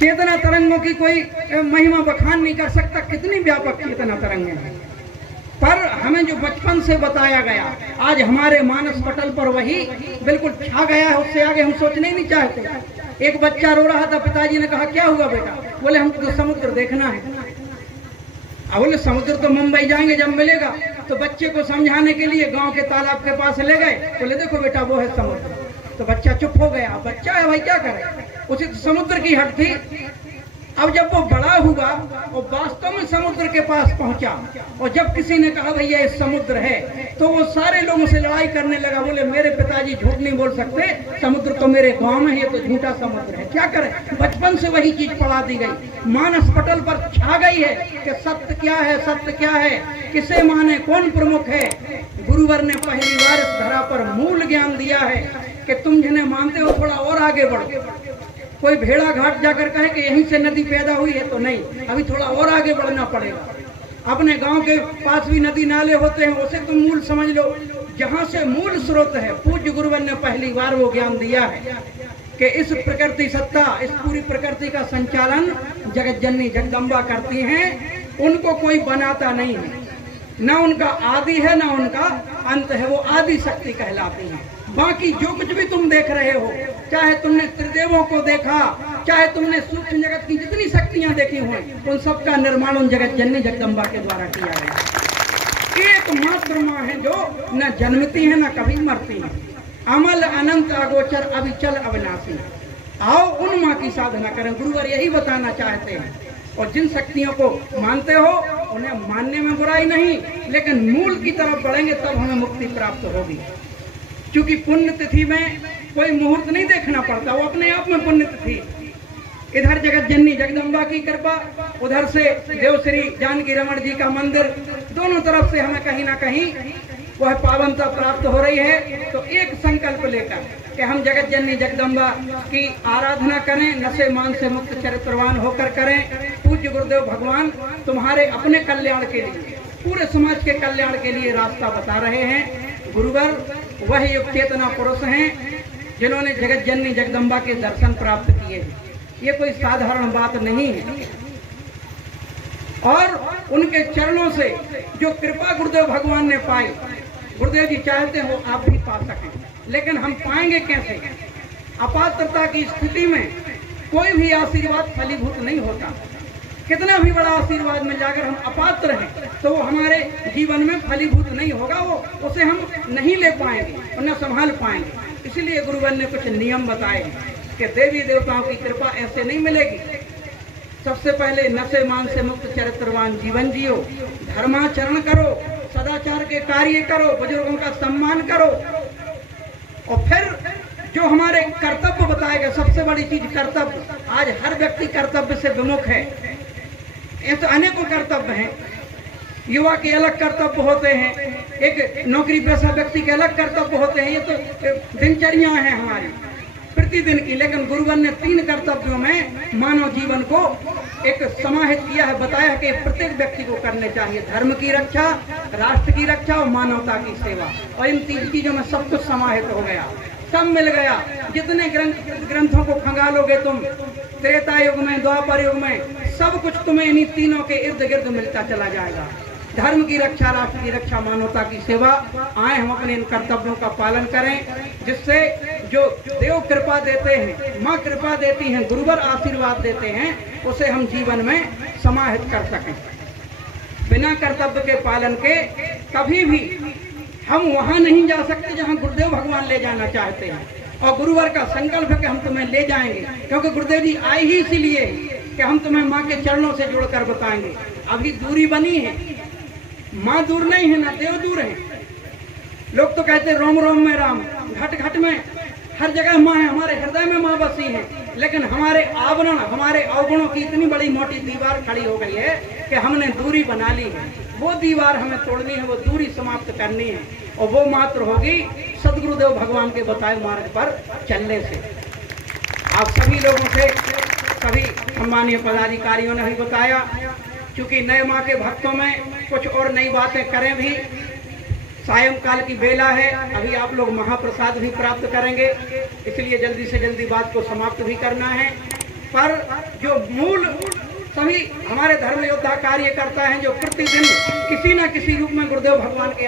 चेतना तरंगों की कोई महिमा बखान नहीं कर सकता, कितनी व्यापक चेतना तरंगें हैं। पर हमें जो बचपन से बताया गया आज हमारे मानस पटल पर वही बिल्कुल छा गया है, उससे आगे हम सोचने ही नहीं चाहते। एक बच्चा रो रहा था, पिताजी ने कहा क्या हुआ बेटा? बोले हमको तो समुद्र देखना है। अब बोले समुद्र तो मुंबई जाएंगे जब मिलेगा। तो बच्चे को समझाने के लिए गांव के तालाब के पास ले गए, बोले देखो बेटा वो है समुद्र। तो बच्चा चुप हो गया, बच्चा है भाई क्या करे, उसे तो समुद्र की हट थी। अब जब वो बड़ा हुआ और वास्तव में समुद्र के पास पहुंचा और जब किसी ने कहा भैया ये समुद्र है, तो वो सारे लोगों से लड़ाई करने लगा। बोले मेरे पिताजी झूठ नहीं बोल सकते, समुद्र तो मेरे गांव में है, ये तो झूठा समुद्र है। क्या करें, बचपन से वही चीज पढ़ा दी गई, मानस पटल पर छा गई है कि सत्य क्या है, सत्य क्या है, किसे माने, कौन प्रमुख है। गुरुवर ने पहली बार इस धरा पर मूल ज्ञान दिया है कि तुम जिन्हें मानते हो थोड़ा और आगे बढ़ो। कोई भेड़ा घाट जाकर कहे कि यहीं से नदी पैदा हुई है तो नहीं, अभी थोड़ा और आगे बढ़ना पड़ेगा। अपने गांव के पास भी नदी नाले होते हैं, उसे तुम मूल समझ लो, जहां से मूल स्रोत है। पूज्य गुरुवर ने पहली बार वो ज्ञान दिया है कि इस प्रकृति सत्ता, इस पूरी प्रकृति का संचालन जगत जननी जगदम्बा करती हैं, उनको कोई बनाता नहीं है, न उनका आदि है न उनका अंत है, वो आदि शक्ति कहलाती है। बाकी जो कुछ भी तुम देख रहे हो, चाहे तुमने त्रिदेवों को देखा, चाहे तुमने सूक्ष्म जगत की जितनी शक्तियां देखी हुई, उन सबका निर्माण उन जगत जननी जगदम्बा के द्वारा किया गया। एकमात्र माँ है जो न जन्मती है न कभी मरती है, अमल अनंत अगोचर अविचल अविनाशी। आओ उन माँ की साधना करें, गुरुवर यही बताना चाहते हैं। और जिन शक्तियों को मानते हो उन्हें मानने में बुराई नहीं, लेकिन मूल की तरफ बढ़ेंगे तब हमें मुक्ति प्राप्त होगी। क्योंकि पुण्य तिथि में कोई मुहूर्त नहीं देखना पड़ता, वो अपने आप में पुण्य तिथि। इधर जगत जननी जगदम्बा की कृपा, उधर से देवश्री जानकी रमण जी का मंदिर, दोनों तरफ से हमें कहीं ना कहीं वह पावनता प्राप्त हो रही है। तो एक संकल्प लेकर कि हम जगत जननी जगदम्बा की आराधना करें, नशे मान से मुक्त चरित्रवान होकर करें। पूज्य गुरुदेव भगवान तुम्हारे अपने कल्याण के लिए, पूरे समाज के कल्याण के लिए रास्ता बता रहे हैं। गुरुवर वह युग चेतना पुरुष हैं जिन्होंने जगत जननी जगदम्बा के दर्शन प्राप्त किए हैं। ये कोई साधारण बात नहीं है। और उनके चरणों से जो कृपा गुरुदेव भगवान ने पाई, गुरुदेव जी चाहते हो आप भी पा सकें, लेकिन हम पाएंगे कैसे? अपात्रता की स्थिति में कोई भी आशीर्वाद फलीभूत नहीं होता। कितना भी बड़ा आशीर्वाद मिल जाकर हम अपात्र हैं तो वो हमारे जीवन में फलीभूत नहीं होगा, वो उसे हम नहीं ले पाएंगे और न संभाल पाएंगे। इसलिए गुरुवर ने कुछ नियम बताए कि देवी देवताओं की कृपा ऐसे नहीं मिलेगी। सबसे पहले नशे मान से मुक्त चरित्रवान जीवन जियो, धर्माचरण करो, सदाचार के कार्य करो, बुजुर्गों का सम्मान करो। और फिर जो हमारे कर्तव्य बताए गए, सबसे बड़ी चीज कर्तव्य। आज हर व्यक्ति कर्तव्य से विमुख है। ये तो अनेकों कर्तव्य हैं, युवा के अलग कर्तव्य होते हैं, एक नौकरी पेशा व्यक्ति के अलग कर्तव्य होते हैं। ये तो दिनचर्या है हमारी प्रतिदिन की। लेकिन गुरुवर ने 3 कर्तव्यों में मानव जीवन को एक समाहित किया है, बताया है कि प्रत्येक व्यक्ति को करने चाहिए। धर्म की रक्षा, राष्ट्र की रक्षा और मानवता की सेवा। और इन 3 चीजों में सब कुछ समाहित हो गया, सब मिल गया। जितने ग्रंथों को खंगालोगे तुम, त्रेता युग में, द्वापर युग में, सब कुछ तुम्हें इन्हीं तीनों के इर्द गिर्द मिलता चला जाएगा। धर्म की रक्षा, राष्ट्र की रक्षा, मानवता की सेवा। आए हम अपने इन कर्तव्यों का पालन करें, जिससे जो देव कृपा देते हैं, माँ कृपा देती हैं, गुरुवर आशीर्वाद देते हैं, उसे हम जीवन में समाहित कर सकें। बिना कर्तव्य के पालन के कभी भी हम वहां नहीं जा सकते जहां गुरुदेव भगवान ले जाना चाहते हैं। और गुरुवर का संकल्प है कि हम तुम्हें ले जाएंगे, क्योंकि गुरुदेव जी आए ही इसीलिए कि हम तुम्हें माँ के चरणों से जुड़कर बताएंगे। अभी दूरी बनी है, माँ दूर नहीं है ना देव दूर है। लोग तो कहते रोम रोम में राम, घट घट में, हर जगह माँ है, हमारे हृदय में माँ बसी है। लेकिन हमारे आवरण, हमारे अवगुणों की इतनी बड़ी मोटी दीवार खड़ी हो गई है कि हमने दूरी बना ली है। वो दीवार हमें तोड़नी है, वो दूरी समाप्त करनी है, और वो मात्र होगी सदगुरुदेव भगवान के बताए मार्ग पर चलने से। आप सभी लोगों से, सभी सम्मानीय पदाधिकारियों ने भी बताया, क्योंकि नए माँ के भक्तों में कुछ और नई बातें करें भी। सायंकाल की बेला है, अभी आप लोग महाप्रसाद भी प्राप्त करेंगे, इसलिए जल्दी से जल्दी बात को समाप्त भी करना है। पर जो मूल सभी हमारे धर्म योद्धा कार्यकर्ता हैं जो प्रतिदिन किसी न किसी रूप में गुरुदेव भगवान के